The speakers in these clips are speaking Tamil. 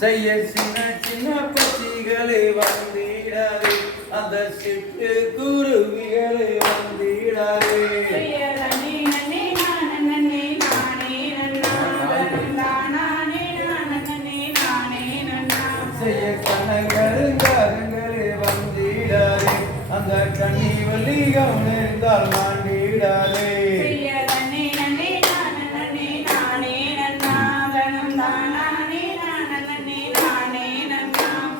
செய்ய சின்ன சின்ன பச்சிகளை வந்திடாதே, அந்த சிட்டு குருவிகளை வந்திடாதே. செய்ய கனகருங்காரங்களே வந்திடாதே, அந்த கண்ணி வள்ளி கவனிந்தால் மாண்டிடாதே.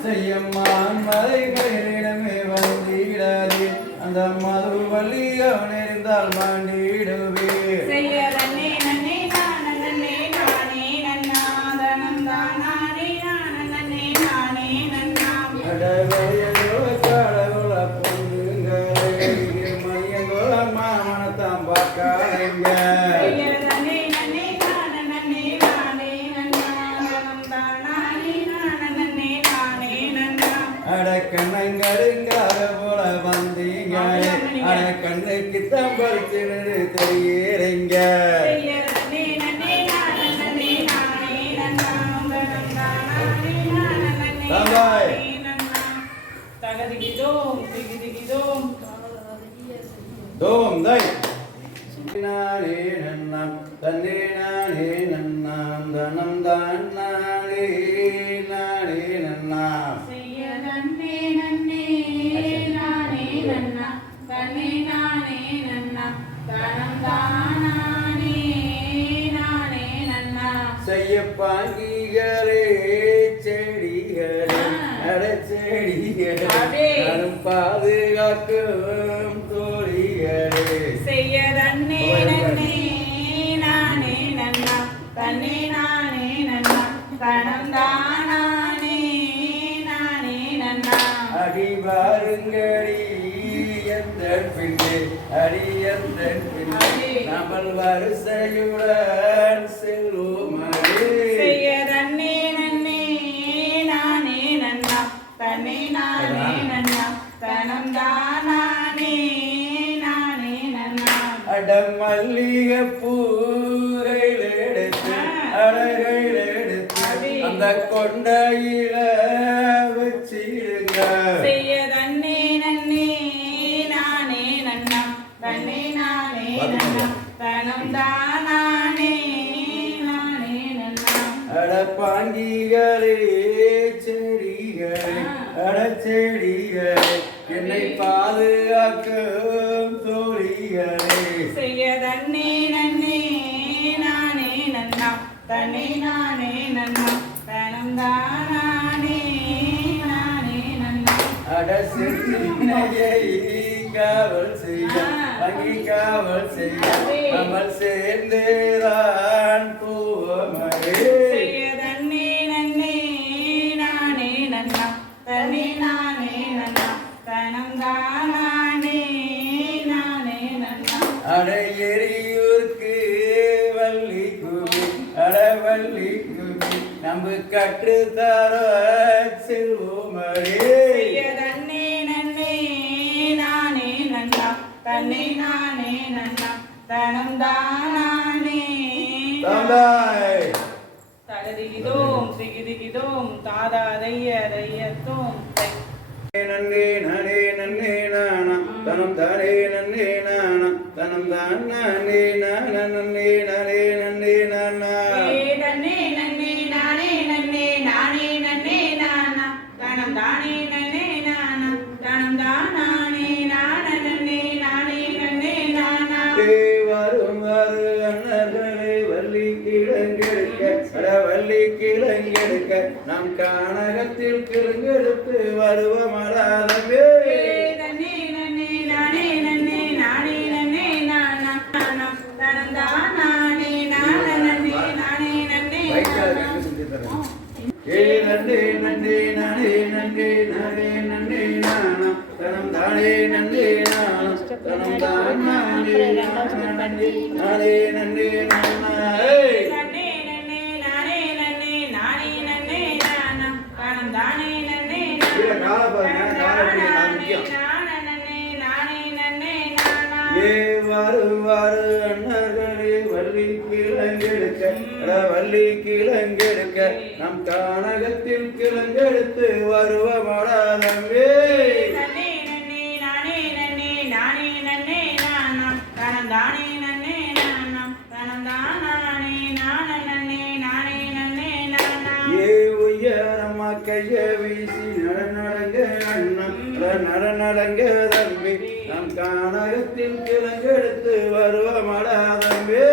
செய்யம்மான் மலைகளிடமே வந்திடாதே, அந்த மது வள்ளி கவனிந்தால் மாண்டிடுவே. கண்ணங்கருங்கார போல வந்தீங்க, கண்ணுக்கு தம்பரிச்சு தெரியுறீங்க. தோம் தை நானே நன்னாம் தன்னே நானே நன்னாம் தனம் தான் நானே நானே நன்னாம். நன்னே நன்னே அடச்செடிகளே நானும் பாதுகாக்கும் தோழிகளே செய்யதன்னே நன்னே நானே நன்னா தன்னே நானே நன்னா தனந்தானே நானே நன்னா அடி வாருங்கடி எந்த பின்னே அடி எந்த பின்னே நம்மள் வரிசையுடன் செல்லுமடி செய்யதன்னே நன்னே நானே நன்னா தன்னே நானே நன்னா தனந்தானே நானே நன்னா அடமல்லிகை பூரையில் எடுத்து அழகையில் எடுத்து அந்த கொண்டையில வச்சிடுங்க செய்யதன்னே நன்னே நானே நன்னா தன்னே நானே நன்னா தனந்தானே நானே நன்னா அடப்பாங்கிகளே செடிகளே அடச்செடிகளே என்னை பாதுகாக்கும் தோழிகளே செய்யதன்னே நன்னே நானே நன்னா தன்னே நானே நன்னா தனந்தானே நானே நன்னா அடசினையை காவல் செய்ய வங்கி காவல் செய்ய நம்ம சேர்ந்துதான் போவமரே செய்யதன்னே நன்னே நானே நன்னா தன்னே நானே நன்னா தனந்தானே நானே நன்னா அட எரியூருக்கு வள்ளி குமி அட வள்ளி குமி நம்ம கற்றுத்தர செல்வோமரே செய்யதன்னே நன்னே நானே நன்னா தன்னே நானே நன்னா தனந்தானே தந்தாய் தடதிகிதோம் திகிதிகிதோம் தாதா தைய தையத்தோம் நன்னே நானே நன்னே நானா தனம் தானே நன்னே நானா தனம் தான் நானே நானா நன்னே நானே நன்னே நானா தன்னே நன்னே நானே நன்னே நானே நன்னே நானா தனம் தானே நன்னே நானா தனம் தானே நான நன்னே நானே நன்னே நானா வரும் வாரு அண்ணர்களே வள்ளி கிழங்கெடுக்க அட வள்ளி கிழங்கெடுக்க நம் கானகத்தில் கிழங்கெடுத்து வருவமடாதவே தன்னே நன்னே நானே நன்னே நானே நன்னே நானா தனம் தானே நான நன்னே நானே நன்னே ஏ நன்னே நன்னே நானே நன்னே நானே நன்னே நானா தனம் தானே நன்னே நானா தனம் தான் நானே நானே நானே நன்னே நானா நன்னே நன்னே நானே நன்னே நானே நன்னே நானா தனம் தானே நன்னே கீழே காலை பாருங்க, காலை பிடிங்க, அது முக்கியம். நன்னே நானே நன்னே நானா ஏ வாரு அண்ணர்களே வள்ளி கிழங்கெடுக்க அட வள்ளி கிழங்கெடுக்க நம் கானகத்தில் கிழங்கெடுத்து வருவமடாதவே நன்னே நன்னே நானே நன்னே நானே நன்னே நானா தனம் தானே நன்னே நானா தனம் தானே நான நன்னே நானே நன்னே நானா ஏ உயரம்மா கைய வீசி நடங்க அண்ணா நடங்க தம்பி நம் கானகத்தில் கிழங்கெடுத்து வருவமடாதவே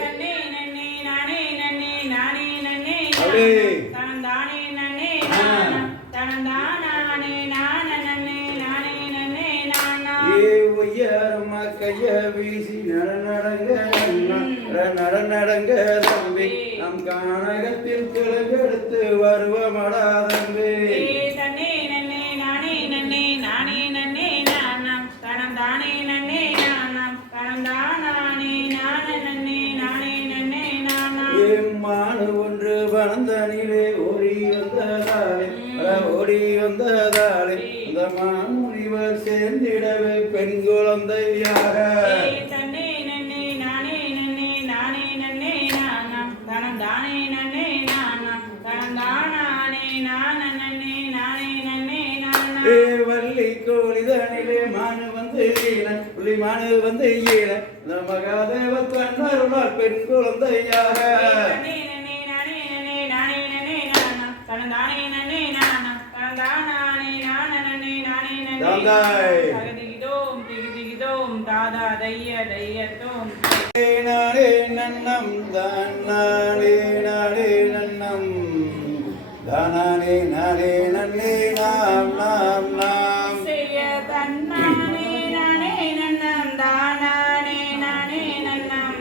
தன்னே நன்னே நானே நன்னே நானே நன்னே அடே. தனம் தானே நன்னே நானா தனம் தானே நான நன்னே நானே நன்னே நானா ஏ உயரம்மா கைய வீசி நடங்க அண்ணா நடங்க தம்பி நம் கானகத்தில் கிழங்கெடுத்து வருவமடாதம்பி தன்னே நன்னே நானே நன்னே நானே நன்னே நானா தனம் தானே நன்னே நானா தனம் தானே நான நன்னே நானே நன்னே நானா மானு ஒன்று வளர்ந்தனிலே ஓடி வந்ததாலே அந்த மாமுனிவர் சேர்ந்திடவே பெண் குழந்தையாக தன்னே நன்னே நானே நன்னே நானே நன்னே நானா தனம் தானே நன்னே நானா தனம் தானே நான நன்னே நானே நன்னே நானா ஏ வள்ளி கோழிதனிலே மானு வந்து ஈன புள்ளி மானு வந்து ஈன அந்த மகாதேவ தன்னருளால் பெண் குழந்தையாக தன்னே நன்னே நானே நன்னே நானே நன்னே நானா தனம் தானே நன்னே நானா தனம் தானே நான நன்னே நானே நன்னே தந்தாய். தகதிகிதோம் திகிதிகிதோம் தாதா தைய தையத்தோம் நானே நன்னம் தான் நானே நன்னம் தானானே நானே நன்னே நாம் நாம் நாம் செய்ய தன்னானே நானே நன்னம் தானானே நானே நன்னம்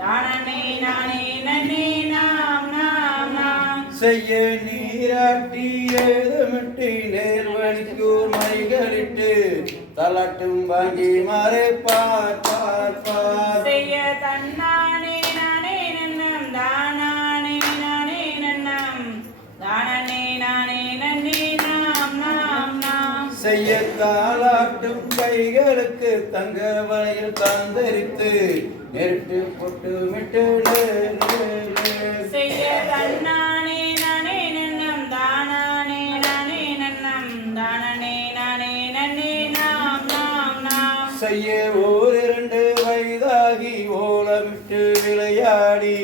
தானே நானே நன்னே நாம் நாம் நாம் செய்ய நீராட்டி ஏதமிட்டு நேர்வழிக்கூர் மைகளிட்டு தலாட்டும் வாங்கி மாறே பார் பார் பார் செய்ய தன்னானே நானே நன்னம் தானானே நானே நன்னம் தானே நானே நன்னே நாம் நாம் நாம் செய்ய தாளாட்டும் கைகளுக்கு தங்க வளையில் தந்தரித்து நெருட்டு பொட்டு மிட்டு செய்ய தன்னானே நானே நன்னம் தானானே நானே நன்னம் தானே நானே நன்னே நாம் நாம் நாம் செய்ய ஓரிரண்டு வயதாகி ஓலமிட்டு விளையாடி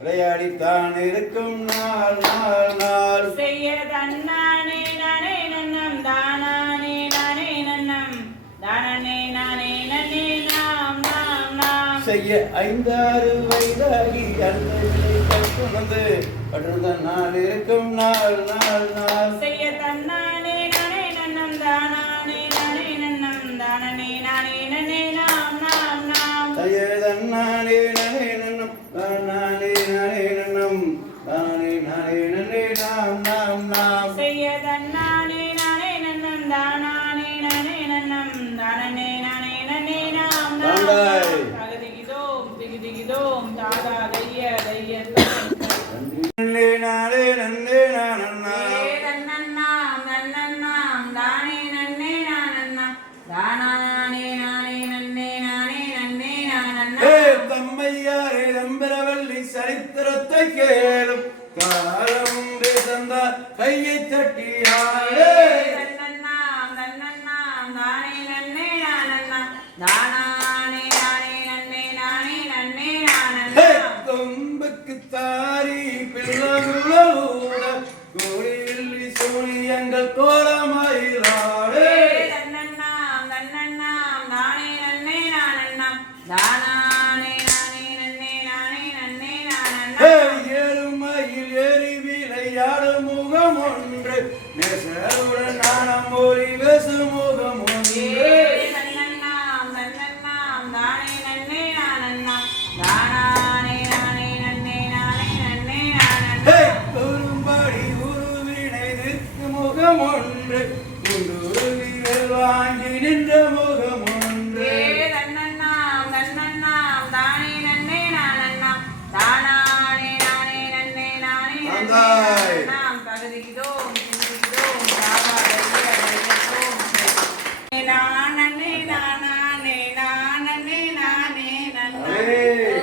விளையாடி தான் இருக்கும் நாள் நாள் நாள் செய்ய தன்னானே நானே நன்னம் தானானே நானே நன்னம் தானே நானே நன்னே நாம் நாம் நாம் செய்ய 5-6 வயதாகி அடுத்த படுத்த நாள் இருக்கும் நாள் நாள் நாள் செய்ய தன்னானே நானே நன்னம் தானானே நானே நன்னம் தானே நானே நன்னே நாம் நாம் நாம் செய்ய தன்னானே நானே நன்னம் தானானே நானே நன்னம் தானே நானே நன்னே நாம் நாம் நாம் செய்ய தன்னானே நானே நன்னம் தானானே நானே நன்னம் தானே நானே நன்னே நாம் நாம் தாண்டாய். தகதிகிதோம் திகிதிகிதோம் தாதா தைய தைய நன்னே நானே நன்னே நானண்ணா தன்னன்னாம் நன்னன்னாம் தானே நன்னே நானன்னா தானானே நானே நன்னே நானே நன்னே நானன்னா தம்மையாரே நம்பரவல்லி சரித்திரத்தை கேளும் காலம் தந்தார் கையை தட்டியாரே தன்னன்னாம் தன்னன்னாம் தானே நன்னே நானன்னா தானானே நானே நன்னே நானே நன்னே நானன்னா கொம்புக்கு தாரி பிள்ளைகளோட கோடியில் சூரியங்கள் கோலமாயிராடே தன்னன்னாம் தன்னன்னாம் தானே நன்னே நானன்னா தானானே நானே நன்னே நானே நன்னே நானன்னா எருமையில் ஏறி விளையாடும் முகம் ஒன்று நெசருடன் நாணம் ஒளி பேசும் முகம் ஒன்று தன்னன்னாம் தன்னன்னாம் தானே நன்னே நானன்னா தானானே நானே நன்னே நானே நன்னே நானன்னா குறும்படி உருவினை நிற்கும் முகம் ஒன்று குண்டுருவிகள் வாங்கி நின்ற முகம் ஒன்று தன்னன்னாம் தன்னன்னாம் தானே நன்னே நானன்னா தானானே நானே நன்னே நானே தாந்தாய். நாம் தகுதிகிதோம் சிந்திகிதோம் தாவாதைய தையத்தோம் நானே நானே நானே நானே நன்னா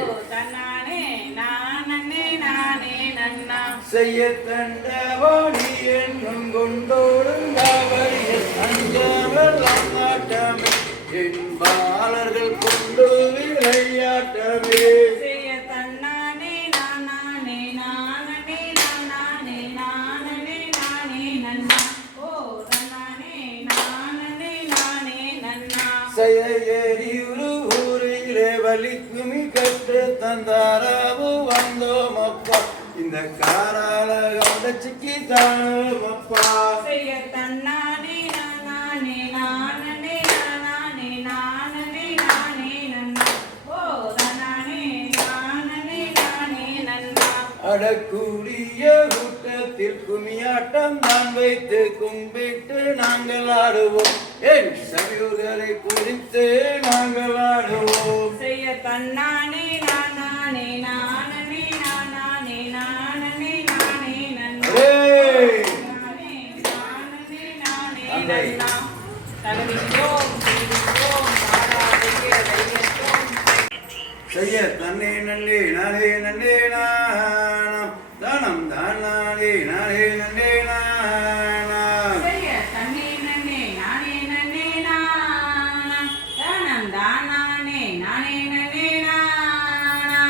ஓ தன்னானே நானே நானே நன்னா செய்ய தண்டவாணி என்னும் கொண்டோடும் காவலியில் அஞ்சாமல் நாட்டமே என் பாலர்கள் கொண்டு விளையாட்டமே செய்ய தன்னானே நானே நானே நானே நானே நானே நன்னா ஓ தன்னானே நானே நானே நன்னா செய்ய எரியுரு ஊரிலே வலிக்குமி கற்று தந்தாராவு வந்தோம் அப்பா இந்த காரால கண்டச்சிக்கு தானும் அப்பா செய்ய தன்னானே நானே நானே நானே நானே நானே நன்னா ஓ தன்னானே நானே நானே நன்னா அடக்கூடிய கூட்டத்தில் குமியாட்டம் நான் வைத்து கும்பிட்டு நாங்கள் ஆடுவோம் என் சவியூர்களை குறித்து நாங்கள் ஆடுவோம் செய்ய தன்னானே நானே நானே நானே நானே நானே நன்னா ஏய்! நானே நானே நானே நன்னா தகுதிகிதோம் சிந்திகிதோம் தாராதைய தையத்தோம் செய்ய தன்னே நன்னே நானே நன்னே நானம் தானம் தானானே நானே நன்னே நானம் செய்ய தன்னே நன்னே நானே நன்னே நானா தானம் தானானே நானே நன்னே நானா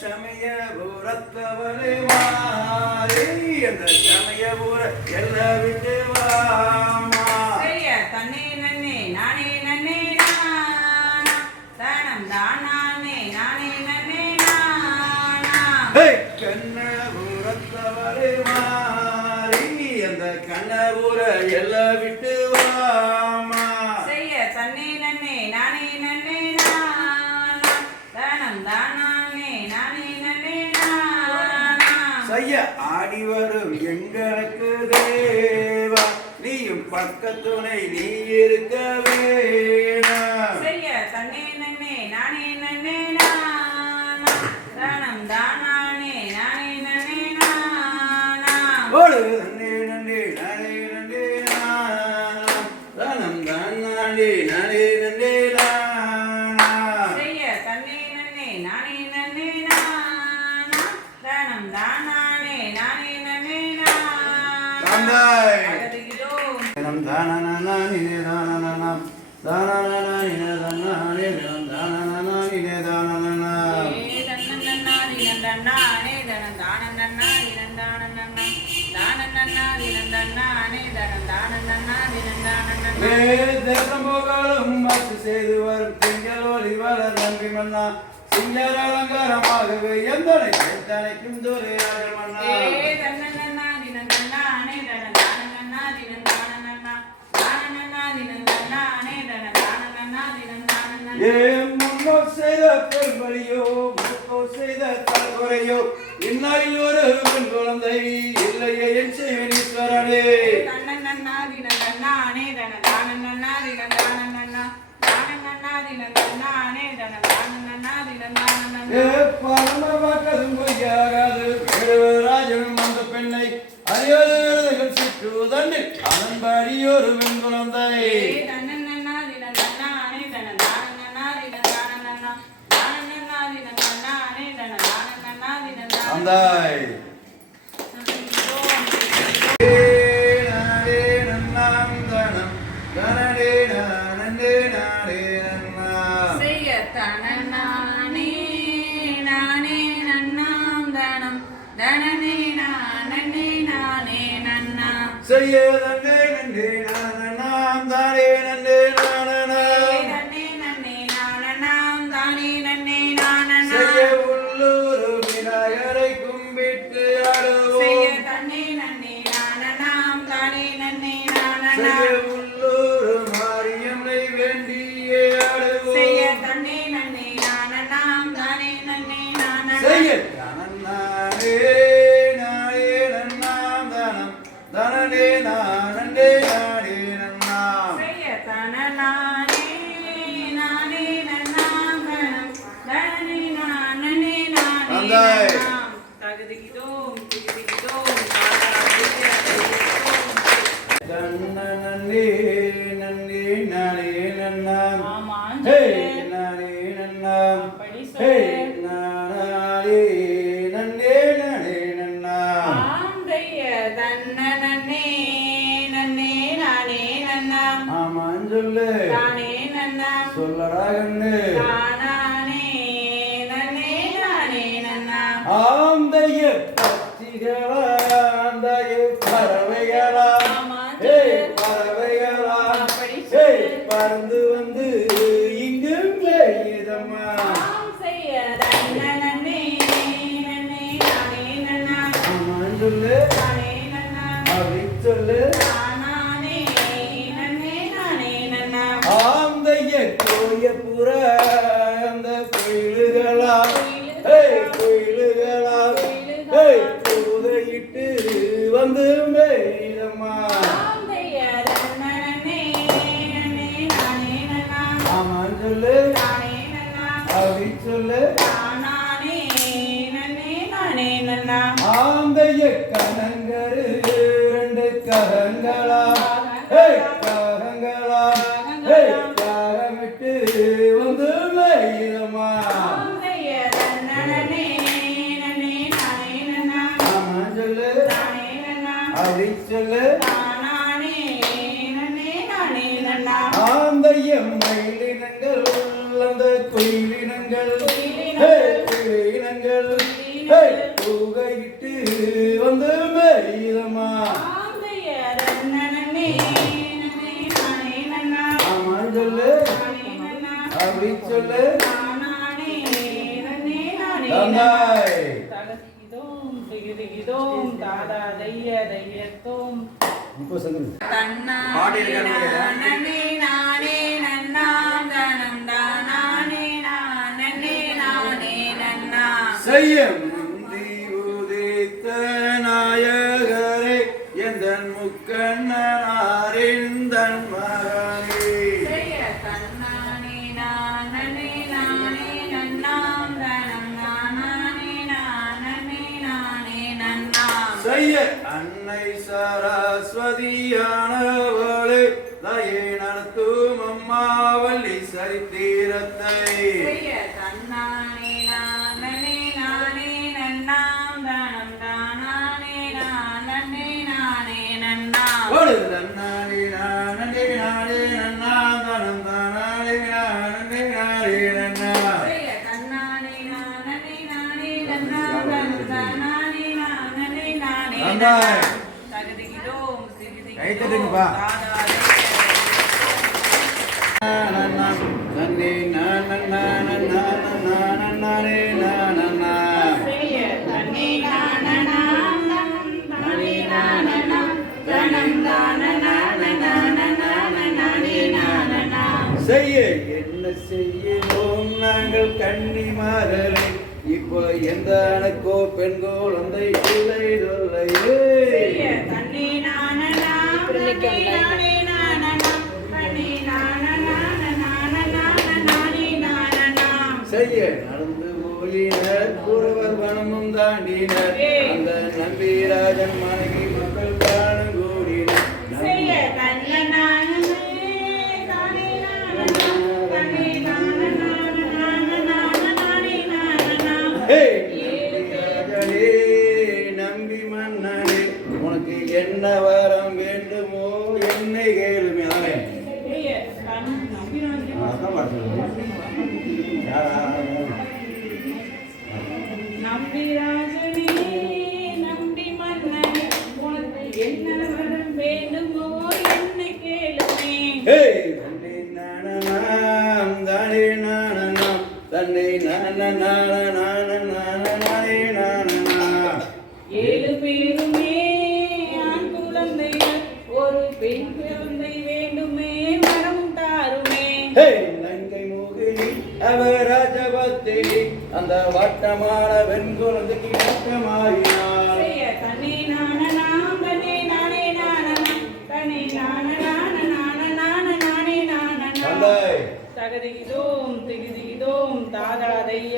சமய பூரத்தவளே மாறி அந்த சமய பூர எல்லாம் விட்டு வாமா செய்ய தன்னே நன்னே நானே நன்னே நானா தானம் தானானே நானே நன்னே நானா கண்ண பூரத்தவளே மாறி கண்ணபுர எல்லாம் விட்டு வாமா செய்ய தன்னே நன்னே நானே நன்னே நானா தானம் தானானே நானே நன்னே நானா செய்ய ஆடி வரும் எங்களுக்கு தேவா நீயும் பக்கத்துணை நீ இருக்க வேணாம் செய்ய தன்னே நன்னே நானே நன்னே நானா தானம் தானானே நானே நன்னே நானா ஓடு நன்னே நன்னே நானே நன்னே நானா தானம் தானானே நானே நன்னே நானா செய்ய தன்னே நன்னே நானே நன்னே நானா தானம் தானானே நானே நன்னே நானா ராம்தாய் அகதிகிதோ நம் தானனா நினே தானனா தானனா நினே தானனா தானனா நினே தானனா ஏ தேசமோகாலும் மாற்று செய்து வரும் திங்கள் ஒளி வர நம்பி மன்னா சிங்கர அலங்காரமாகவே எந்தனை தனைக்கும் துறையாக மன்னா ஏ முன்னோ செய்த பெரும்பலியோ முன்னோ செய்த தலைமுறையோ இந்நாளில் ஒரு பெண் குழந்தை இல்லையே என் செய்வனீஸ்வரனே ஏ பரமவாக்கதும் பொய்யாகாது ராஜனும் அந்த பெண்ணை அறிவது விருதுகள் சுற்றுவதன்று அதன்படி ஒரு பெண் குழந்தை அந்தாய் செய்ய நன்னே நன்னே நானாம் தானே நன்னே நானா செய்ய உள்ளூர் விநாயகரை கும்பிட்டு ஆடுவோம் செய்ய உள்ளூர் மாரியம்மை வேண்டியே ஆடுவோம் செய்ய நானே நானே நன்னாம் தானம் தனனே நானே நானே நன்னாம் நன்னே நன்னே நானே நன்னாம் ஹே நானே நன்னாம் ஹே நானே நன்னே நானே நன்னாம் ஆமான் சொல்லு சொல்லடா கண்ணு ஆந்தைய பச்சிகளா ஆந்தைய பறவைகளா ஹே பறவைகளா ஹே பறந்து வந்து இங்கும் பெய்யுதம்மா ஆமான் சொல்லு அப்படி சொல்லு ஆந்தைய கோயப்புற அந்த கோயிலுகளா ஹே கோயிலுகளா ஹே பூதையிட்டு வந்து மேலம்மா ஆமான் சொல்லு அப்படி சொல்லு ஆந்தைய கணங்கரு ரெண்டு கரங்களா ஹே கரங்களா ஹே கரமிட்டு வந்து மேலம்மா ஆமான் சொல்லு அப்படி சொல்லு ஆந்தைய மயிலினங்கள் அந்த குயிலினங்கள் ஹே குயிலினங்கள் ஹே புகையிட்டு வந்து மேலம்மா ஆமான் சொல்லு அப்படி சொல்லு தந்தாய் தாதா தைய தையத்தோம் இப்போ சொல்லுங்க தன்னானே நானே நன்னாம் தனம் தானானே நானே நானே நன்னா செய்ய முந்தி உதித்த நாயகரே எந்தன் முக்கண்ணனாரிந்தன் மகனே செய்ய தன்னானே நானே நன்னாம் தனம் தானானே நானே நன்னாம் செய்ய அன்னை சரஸ்வதியானவளே தயை நடத்தும் அம்மாவல்லி சரித்திரத்தை செய்ய தன்னானே நானே நன்னாம் தனம் தானானே நானே நன்னாம் ஒரு தன்னானே நானே நன்னா தனம் தானே நன்னா செய்ய தன்னானே நன்னாம் தனம் தானானே நானே அம்மா. தகுதிகிதோம் கை தட்டுங்கப்பா. நன்னே நன்னா நன்னா நன்னானே நன்னா செய்ய தன்னே நானனாம் தானே நானனாம் தனம் தானனானே நானனாம் செய்ய என்ன செய்யணும் நாங்கள் கன்னிமாரரை இப்போ எந்த அணக்கோ பெண் குழந்தை இல்லை செய்ய தன்னே நானனாம் தானே நானனாம் தன்னே நானனாம் செய்ய நடந்து போயினர் குறவர் வனமும் தாண்டினர் அந்த நம்பிராஜன் மனைவி மக்கள் காணும் கூடினர் செய்ய தன்ன நானே தானே நானனாம் தன்னே நானனாம் ஹே, நம்பிராஜனே, நம்பி மன்னனே உனக்கு என்ன வரம் வேண்டுமோ என்னை கேளுமே அதானே? செய்ய தன் நம்பினானே அதான் பாட்டு. யாரா? நம்பி ராஜனே நம்பி மன்னனே உனக்கு என்ன வரம் வேண்டுமோ என்னை கேளுமே ஹே, தன்னை நானனாம், தானே நானனாம், தன்னை நானே நானனா. ஏழு பேருமே ஆண் குழந்தைகள் ஒரு பெண் குழந்தை வேண்டுமே வரம் தாருமே ஹே, நங்கை மோகினி அவர் ராஜபத்தினி அந்த வட்டமான வெண்குழந்தைக்கு நோக்கமாயினார். செய்ய தன்னை நானனாம் தன்னை நானே நானனாம் தன்னை நானே நானனாம் தந்தை தகதிகிதோம் திகிதிகிதோம் தாதா தைய